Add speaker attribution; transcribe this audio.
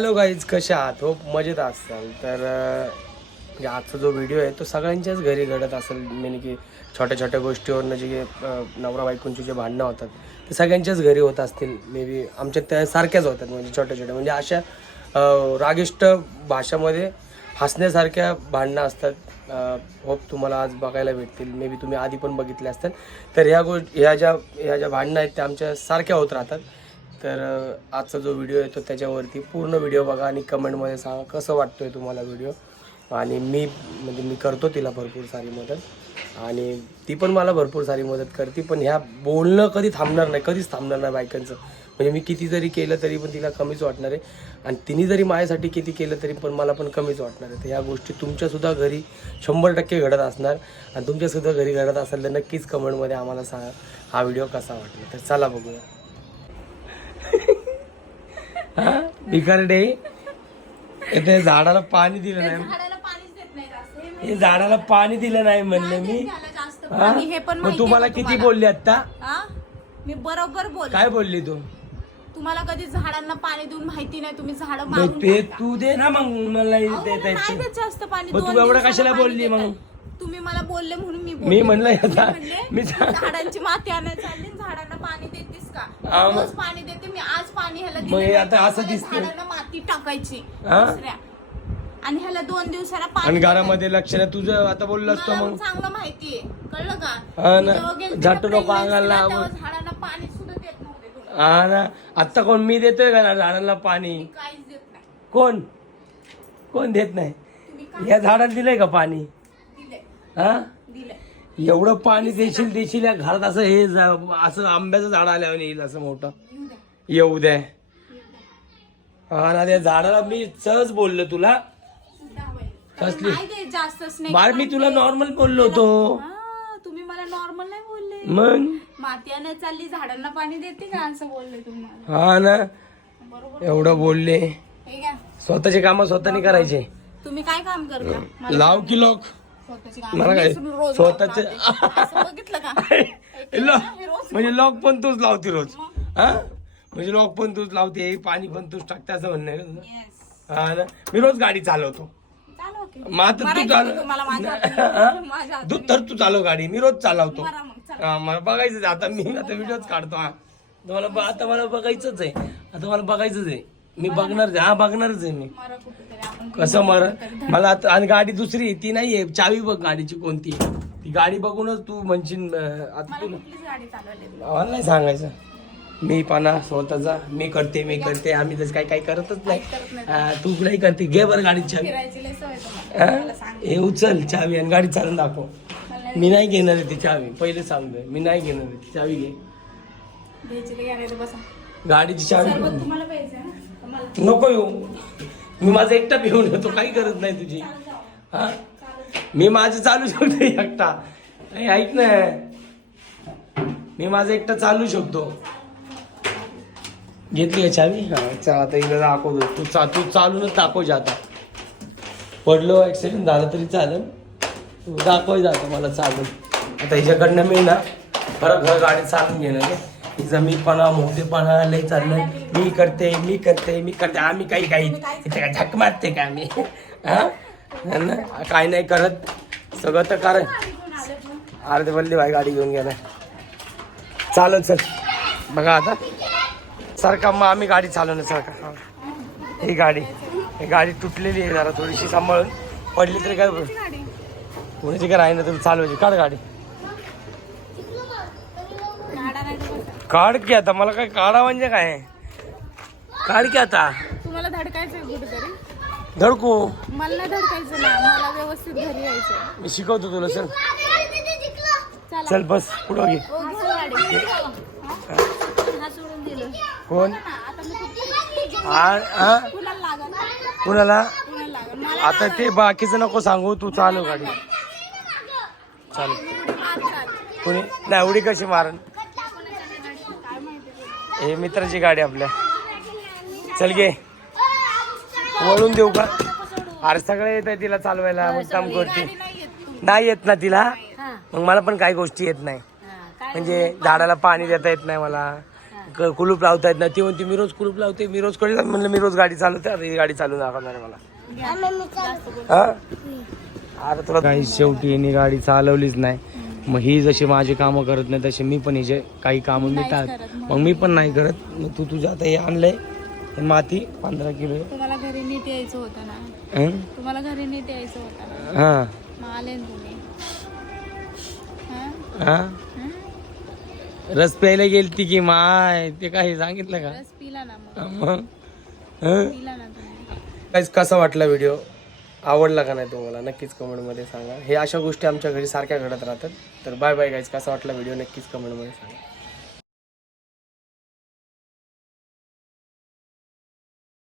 Speaker 1: Hello guys कशा आहात? हो मजेत असाल. तर म्हणजे आजचा जो व्हिडिओ आहे तो सगळ्यांच्याच घरी घडत असेल. मेन की छोट्या छोट्या गोष्टीवरनं जे नवरा बायकोंची जे भांडणं होतात ते सगळ्यांच्याच घरी होत असतील. मे बी आमच्या त्या सारख्याच होतात म्हणजे छोट्या छोट्या. म्हणजे अशा रागिष्ट भाषामध्ये हसण्यासारख्या भांडणं असतात. होप तुम्हाला आज बघायला भेटतील. मे बी तुम्ही आधी पण बघितले असतात तर ह्या गोष्ट ह्या ज्या ह्या ज्या भांडणं आहेत त्या आमच्या सारख्या होत राहतात. तर आजचा जो व्हिडिओ येतो त्याच्यावरती पूर्ण व्हिडिओ बघा आणि कमेंटमध्ये सांगा कसं वाटतो आहे तुम्हाला व्हिडिओ आणि मी म्हणजे मी करतो तिला भरपूर सारी मदत. आणि ती पण मला भरपूर सारी मदत करते पण ह्या बोलणं कधी थांबणार नाही कधीच थांबणार नाही बायकांचं. म्हणजे मी किती जरी केलं तरी पण तिला कमीच वाटणार आहे. आणि तिने जरी माझ्यासाठी किती केलं तरी पण मला पण कमीच वाटणार आहे. तर ह्या गोष्टी तुमच्यासुद्धा घरी शंभर टक्के घडत असणार. आणि तुमच्यासुद्धा घरी घडत असेल तर नक्कीच कमेंटमध्ये आम्हाला सांगा हा व्हिडिओ कसा वाटला. तर चला बघूया. हा भिकारडे ते झाडाला पाणी दिलं नाही
Speaker 2: झाडाला पाणीच देत नाही जास्त. हे
Speaker 1: हे झाडाला पाणी दिलं नाही म्हणलं मी
Speaker 2: झालं जास्त
Speaker 1: हा?
Speaker 2: पाणी हे पण
Speaker 1: मग
Speaker 2: माहिती
Speaker 1: तुम्हाला किती
Speaker 2: तुम्हाला?
Speaker 1: बोलली आता
Speaker 2: हा? मी बरोबर बोल
Speaker 1: काय बोलली तू
Speaker 2: तुम्हाला कधी झाडांना पाणी देऊन माहिती नाही तुम्ही झाड
Speaker 1: मग
Speaker 2: मारून
Speaker 1: ते. तू दे ना मग मला
Speaker 2: नाही देत जास्त पाणी
Speaker 1: मग
Speaker 2: दोन
Speaker 1: तू एवढं
Speaker 2: दिवसाला
Speaker 1: कशाला
Speaker 2: पाणी
Speaker 1: बोलली
Speaker 2: देतात.
Speaker 1: मग?
Speaker 2: तुम्ही मला बोलले म्हणून मी
Speaker 1: मी. म्हणलं
Speaker 2: मी म्हणले, झाडांची माती आणायला चालली आणि झाडांना पाणी देतेस का
Speaker 1: मग-
Speaker 2: रोज पाणी देते मी आज पाणी ह्याला
Speaker 1: मग
Speaker 2: दिलं
Speaker 1: हे
Speaker 2: नाही.
Speaker 1: आता असं
Speaker 2: मला
Speaker 1: दिसतंय.
Speaker 2: झाडांना माती टाकायची
Speaker 1: हा?
Speaker 2: दुसऱ्या आणि ह्याला दोन दिवसाला
Speaker 1: आणि
Speaker 2: पाणी
Speaker 1: घरामध्ये लक्ष नाही तुझं आता बोललो असतो
Speaker 2: मला
Speaker 1: मग
Speaker 2: चांगलं माहितीये कळलं का
Speaker 1: हा ना.
Speaker 2: मी जेव्हा गेलते
Speaker 1: झाटू
Speaker 2: ना
Speaker 1: नको अंगाला
Speaker 2: pregnancy ला,
Speaker 1: लावू.
Speaker 2: तेव्हा झाडांना पाणी सुद्धा देत नव्हते.
Speaker 1: हा ना आता कोण मी देतोय का ना झाडाला पाणी
Speaker 2: मी काहीच देत नाही
Speaker 1: कोण कोण देत नाही
Speaker 2: तुम्ही काय
Speaker 1: या झाडाला दिलंय का पाणी हा? एवढं पाणी देशील देशील या घरात असं हे असं आंब्याचं झाड आल्यावर येईल असं मोठं.
Speaker 2: येऊ द्या.
Speaker 1: हा ना त्या झाडाला मी सहज बोललो तुला. कसली? बाळ मी तुला. नॉर्मल बोललो होतो.
Speaker 2: हा, तुम्ही मला नॉर्मल नाही बोलले.
Speaker 1: मग?
Speaker 2: माती चालली झाडांना पाणी देते का असं बोलले तुम्हाला?
Speaker 1: हा ना. एवढं बोलले. स्वतःचे काम स्वतःने करायचे.
Speaker 2: तुम्ही काय काम करता?
Speaker 1: लाव की लोक. मला काय? स्वतःचे म्हणजे लॉक पण तूच लावते रोज. हा? म्हणजे लॉक पण तूच लावते पाणी पण तूच टाकते असं म्हणणं. हा ना? मी रोज गाडी चालवतो. आता तू चालव
Speaker 2: हाताने.
Speaker 1: तर तू चालव गाडी मी रोज चालवतो. मला बघायचंच आहे. आता मी आता व्हिडिओच काढतो हा. तुम्हाला आता मला बघायचंच आहे. आता मला बघायचंच आहे. मी बघणारच आहे हा बघणारच आहे मी.
Speaker 2: मारा कुठेतरी आपण
Speaker 1: कसं मर? मला आता आणि गाडी दुसरी आहे, ती नाहीये चावी बघ गाडीची कोणती आहे. ती गाडी बघूनच तू म्हणशील अं, आता
Speaker 2: कुठलीच गाडी चालवली
Speaker 1: मला नाही सांगायचं. मी पाना स्वतःचा मी करते मी करते. आम्ही तसं काही काही करतच नाही.
Speaker 2: करत नाही.
Speaker 1: हा, तू नाही करते. घे बरं गाडी चावी.
Speaker 2: फिरायची लय सवय तुम्हाला.
Speaker 1: हा?
Speaker 2: मला सांग
Speaker 1: हे उचल चावी आणि गाडी चालून दाखव.
Speaker 2: मला
Speaker 1: मी नाही घेणार आहे ती चावी. पहिले सांगतोय. मी नाही घेणार आहे ती चावी घे.
Speaker 2: द्यायची लय गाडी बसा.
Speaker 1: गाडीची चावी
Speaker 2: सरबत तुम्हाला पाहिजे ना?
Speaker 1: नको येऊ. मी माझा एकटा पिऊन येतो काही करत नाही तुझी. हा? मी माझं चालू शकतो एकटा. नाही, ऐक ना. मी माझं एकटा चालू शकतो. घेतली का चावी? हा चल आता इकडे दाखवतो तू चा तू चालूनच दाखवजे आता. पडलो ऍक्सिडेंट झालं तरी चालेल. तू दाखवायचं आता मला चालून. आता हिच्याकडनं मी ना परत घर गाडी चालून घेणार आहे हिचं मीपणा मोठेपणा लय चाललंय. मी करते मी करते मी करते. आम्ही काही काही. इथे काय झक मारते का आम्ही हा? ना? काय नाही करत. सगळं तर कर अर्धे बल्ली भाई गाडी घेऊन गेला चालेल सर बघा आता. सारखा मग आम्ही गाडी चालवणार सारखा. ही गाडी. ही गाडी तुटलेली आहे जरा थोडीशी सांभाळून. पडली तरी काय कोणाची काय राही ना तुम्ही चालवायची. काढ गाडी
Speaker 2: नाही तर बसा.
Speaker 1: काढ की आता मला काय काढा म्हणजे काय? काढ की आता.
Speaker 2: तुम्हाला धडकायचंय कुठेतरी.
Speaker 1: धडकू.
Speaker 2: मला धडकायचं मला व्यवस्थित घरी यायचं
Speaker 1: मी शिकवतो तुला चल.
Speaker 2: चला.
Speaker 1: चल बस पुढं घे. कोण? आ- हा?
Speaker 2: कुणाला
Speaker 1: आता ते बाकीचं नको सांगू तू चालव गाडी. चालू
Speaker 2: चाल.
Speaker 1: कुणी? नाही एवढी कशी मारण हे मित्राची गाडी आपल्या. चल गे वळून देऊ का? अरे सगळे येत आहे तिला चालवायला मुद्दाम करते.
Speaker 2: नाही येत
Speaker 1: नाही येत ना तिला?
Speaker 2: हा.
Speaker 1: मग मला पण काही गोष्टी येत नाही.
Speaker 2: हा
Speaker 1: म्हणजे झाडाला पाणी देता येत नाही मला. क- कुलूप लावतायत ना ती म्हणते मी रोज कुलूप लावते मी रोजकडे म्हणलं मी रोज गाडी चालवते आता ही गाडी चालू दाखवणार आहे मला. हा? अरे तुला काही शेवटी यांनी गाडी चालवलीच नाही. मग ही जशी माझी कामं करत नाही तशी मी पण हिचे काही कामं मी टाळ मग मी पण नाही करत. मग तू तुझ्या आता हे आणलंय. हे माती पंधरा किलो आहे.
Speaker 2: तुम्हाला घरी नीट यायचं होतं ना?
Speaker 1: हं?
Speaker 2: तुम्हाला घरी नीट यायचं होतं ना?
Speaker 1: हा.
Speaker 2: मग आले ना तुम्ही. हा?
Speaker 1: हा?
Speaker 2: हं?
Speaker 1: रस प्यायला गेलती की माय? ते काही सांगितलं का?
Speaker 2: रस पिला ना मग.
Speaker 1: मग? हं?
Speaker 2: पिला ना तुम्ही.
Speaker 1: गाईज कसा वाटला व्हिडिओ? आवडला का नाही तुम्हाला? नक्कीच कमेंटमध्ये सांगा. हे अशा गोष्टी आमच्या घरी सारख्या घडत राहतात. तर बाय बाय गाईज कसा वाटला व्हिडिओ नक्कीच कमेंटमध्ये सांगा.